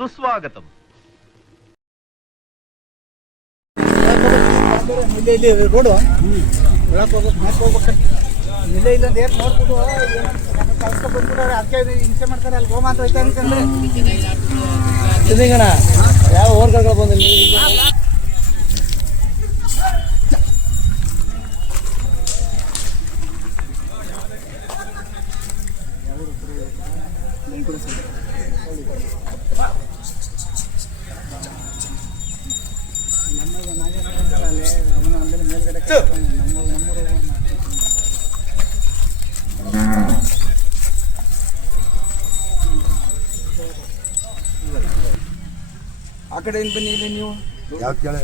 ಸುಸ್ವಾಗತಂ. Road ಇಲ್ಲ ಏನ್ ನೋಡ್ಬಿಟ್ಟು ಬಂದ್ಬಿಟ್ಟು ಅದಕ್ಕೆ ಹಿಂಸೆ ಮಾಡ್ತಾರೆ. ಅಲ್ಲಿ ಗೋಮ ಅಂತ ಹೋಯ್ತಾ ಅಂತಂದ್ರೆ ಯಾವ ಓರ್ಗಳು ಬಂದ ಆ ಕಡೆ ಏನು ಬನ್ನಿ ಇಲ್ಲಿ ನೀವು ಯಾವ ಕೇಳಿ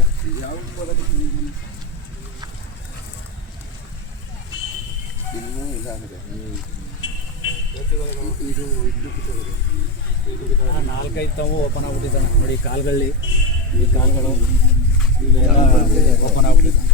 ನಾಲ್ಕೈದು ತಾವು ಓಪನ್ ಆಗ್ಬಿಟ್ಟಿದ್ದಾನೆ ನೋಡಿ. ಕಾಲ್ಗಳಲ್ಲಿ ಈ ಕಾಲ್ಗಳು ಓಪನ್ ಆಗ್ಬಿಟ್ಟಿದ್ದಾನೆ.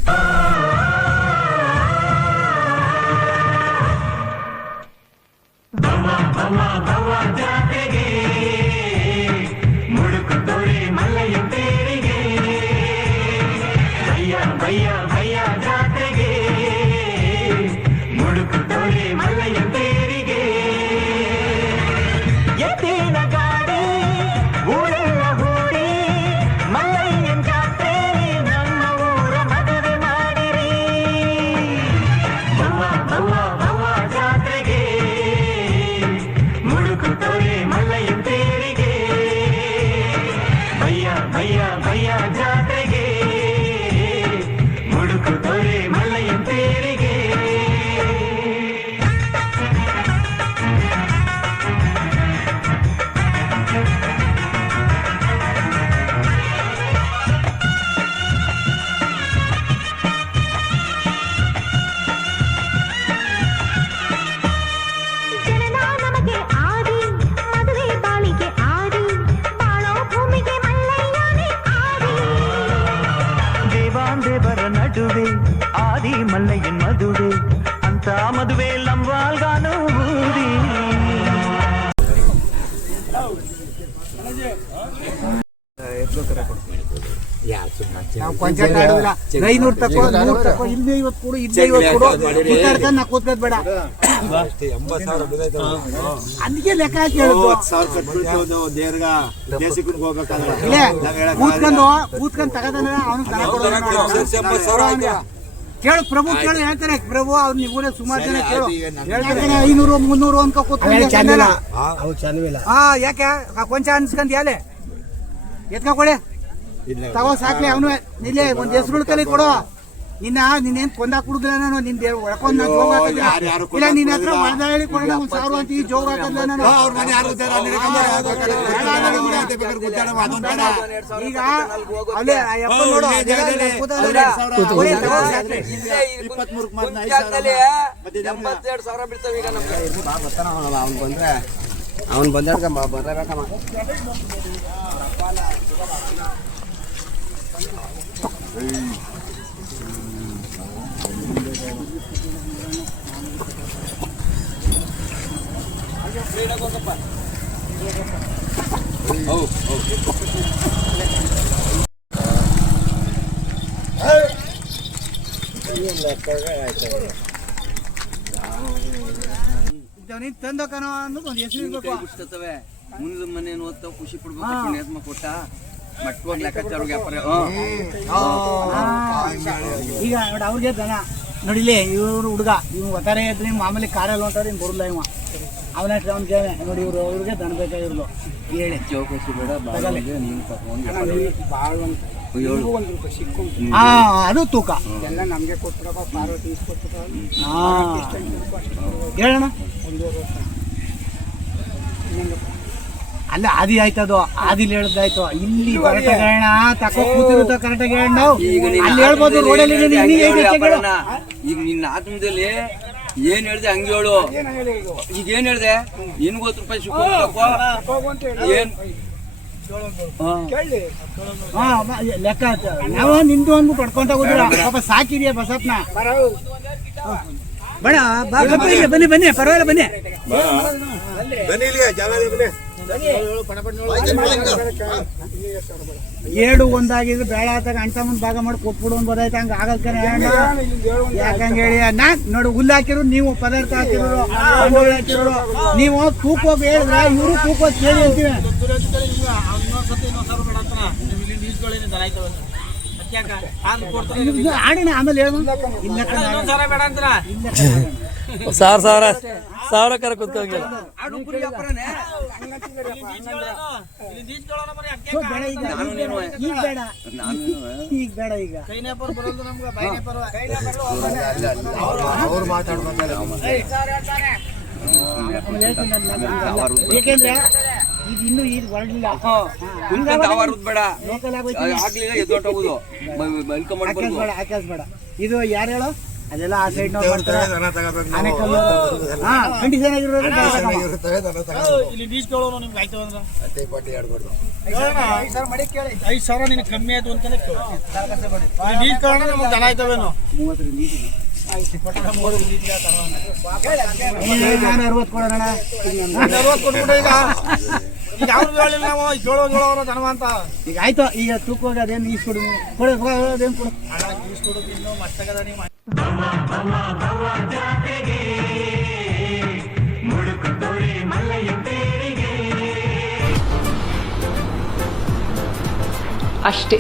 ನಡುವೆ ಆದಿ ಮಲ್ಲಯ್ಯನ್ ಮದುವೆ ಅಂತ ಮದುವೆ ಲಂಬಾಲ್ಗಾನು ಊರಿ ನಾವು ಪಂಚಾಯತ್ ಆಡೋದಿಲ್ಲ. 500 ತಕೋ 100 ತಕೋ ಇಲ್ಲೇ 50 ಕೊಡು ಇಲ್ಲೇ 50 ಕೊಡು ಮಾತಾಡ್ಕೊಂಡು ನಾ ಕೂತ್ಕೋದ್ ಬೇಡ. 80,000 ಅದಕ್ಕೆ ಲೆಕ್ಕ ಹಾಕಿ ಹೇಳುದು. 10,000 ಕಟ್ಬಿಟ್ಟು ದೇವ್ರಗ ದೇಶಕ್ಕೆ ಹೋಗ್ಬೇಕಾದ್ರೆ ಇಲ್ಲೇ ಕೂತ್ಕೊಂಡು ತಗದಾನೆ ಅವನು ಕೇಳು. ಪ್ರಭು ಕೇಳು ಹೇಳ್ತಾರೆ. ಪ್ರಭು ಅವ್ರು ನೀವು ಸುಮಾರು ಜನ ಕೇಳು ಹೇಳ್ತಾರೆ. 500 300 ಅನ್ಕೋ ಕೂತ್ಕೊಂಡು ಹಾ ಯಾಕೆ ಕೊಂಚ ಅನ್ಸ್ಕೊಂಡ್ ಯಾಲೆ ಎತ್ಕೊಳೆ ತಗೋ ಸಾಕ್ಲಿ. ಅವನು ಇಲ್ಲೇ ಒಂದ್ ಹೆಸರು ಕಲಿ ಕೊಡು. ನಿನ್ನೇನ್ ಕೊಂದಾಕ್ ಕುಡುದಿಲ್ಲ ನಾನು. ನಿನ್ ಒಳ್ಕೊಂಡ್ ನಾನು ಜೋಗ ಹಾಕಿಲ್ಲ. ಇಲ್ಲ ನಿನ್ನ ಹತ್ರ ಹೊಡೆದ ಹೇಳಿ ಕೊಡೋಣ 1,000 ಅಂತ ಈ ಜೋಗ ಹಾಕಲ್ಲ ನಾನು. ಈಗ ಅಲ್ಲೇ ಅಪ್ಪ ನೋಡು ಅವನ್ ಬಂದ ಬರಬೇಕಮ್ಮ. ತಂದಕನೋ ಅನ್ನೋದು ಒಂದು ಹೆಸರು ಇರ್ಬೇಕು. ಮುಂದೆ ಮನೆ ಓದ್ತಾವ ಖುಷಿ ಪಡ್ಬೇಕು. ಕೊಟ್ಟ ಮಟ್ಕೋಗಿ ಲೆಕ್ಕಾಚಾರ ವ್ಯಾಪಾರ. ಈಗ ನೋಡಿ ಅವ್ರಿಗೆ ದನ ನೋಡಿಲಿ ಇವ್ರು ಹುಡುಗ ಇವ್ ಒತ್ತಾರೆ ಇದ್ರೆ ಮಾಮೂಲಿ ಕಾರಲ್ಲಿ ಹೊಂಟಾರೆ ಇನ್ ಬರುಲ್ಲ. ಇವ ಅವನ ಅವ್ನಿಗೆ ನೋಡಿ ಇವ್ರು ಅವ್ರಿಗೆ ದನ ಬೇಕಾಗಿರ್ಲು ಹೇಳಿ ಚೌಕಸಿ ಬೇಡ ಅದು ತೂಕ ಎಲ್ಲ ನಮ್ಗೆ ಕೊಟ್ಬಿಡಪ್ಪ. ಪಾರ್ವತಿ ಹೇಳೋಣ ಅಲ್ಲ ಆದಿ ಆಯ್ತದು. ಆದಿಲ್ ಹೇಳ್ದಾಯ್ತು. ಇಲ್ಲಿ ಕರೆಕ್ಟಾಗಿ ಹೇಳೋಣ ತಕೋ ಕೂತಿರುತ್ತ ಕರೆಕ್ಟಾಗಿ ಹೇಳ. ನಾವು ಅಲ್ಲಿ ಹೇಳ್ಬೋದು ರೋಡಲ್ಲಿ. ಈಗ ನಿನ್ನ ಆತ್ಮದಲ್ಲಿ ಏನ್ ಹೇಳ್ದೆ ಹಂಗೆ ಹೇಳು. ಈಗ ಏನ್ ಹೇಳ್ದೆ? ನಿನ್ಗೆ 50 ರೂಪಾಯಿ ಸಿಕ್ಕ ಏನ್ ಲೆಕ್ಕ ನಾವು ನಿಂದು ಅಂದ್ಬಿಟ್ಟು ಹೊಡ್ಕೊಂತ ಹೋಗಿಲ್ಲ. ಪಾಪ ಸಾಕಿದ್ಯಾ ಬಸಪ್ನ ಬೇಡ. ಬನ್ನಿ ಬನ್ನಿ ಪರವಾಗಿಲ್ಲ ಬನ್ನಿ. ಏಡು ಒಂದಾಗಿದ್ರೆ ಬೇಡ ಆತಾಗ ಅಣ್ಣ ತಮ್ಮನ ಭಾಗ ಮಾಡಿ ಕೊಟ್ಬಿಡು ಅನ್ಬೋದಾಯ್ತು. ಹಂಗ ಆಗಲ್ಕನೆ ಯಾಕಂಗ ಹೇಳಿ ನೋಡು ಹುಲ್ಲು ಹಾಕಿರು ನೀವು ಪದಾರ್ಥ ಹಾಕಿರೋರು ಹಾಕಿರೋರು ನೀವು ತೂಕೋಗಿ ಹೇಳಿದ್ರೆ ಇವರು ತೂಕೋಗಿ ಕೇಳಿ ಹೇಳ್ತೀವಿ. ಆಡಿನ ಆಮೇಲೆ ಹೇಳು ಇಲ್ಲ ಸಾವಿರ ಕರ ಕುತ್ಕೊಂಗಿಲ್ಲ. ಆಡು ಕುರಿ ವ್ಯಾಪಾರನೇ. ಈಗ ಬೇಡ ಈಗ ಬೇಡ ಈಗ ಏಕೆಂದ್ರೆ ಈಗ ಇನ್ನೂ ಈಗ ಹೊರಡಿಲ್ಲ. ಬೇಡ ಆಗ್ಲಿಲ್ಲ ಎದ್ದೋಟೋಗುದು ಆಕಾಶ ಬೇಡ. ಇದು ಯಾರು ಹೇಳೋ ಅದೆಲ್ಲ ಆ ಸೈಡ್ ಕಂಡೀಷನ್ ಆಗಿರೋದು 5,000 ನಿನಗೆ ಕಮ್ಮಿ ಆಯ್ತು ಅಂತಾನೆ ಜನ ಆಯ್ತವೇನು 60 ಕೊಡೋಣ. 60 ಕೊಟ್ಬಿಟ್ಟು ಈಗ ಅವ್ರು ಹೇಳಿಲ್ಲ ನಾವು ಜೋಳ ಜನವ ಅಂತ. ಈಗ ಆಯ್ತು ಈಗ ತೂಕೋಗಿ ಅದೇನು ಈಸ್ಕೊಡು ಅದೇನು ಕೊಡು ಈಸ್ಕೊಡು ಇನ್ನು ಮಸ್ತಾಗದ ನೀವು ಅಷ್ಟೇ.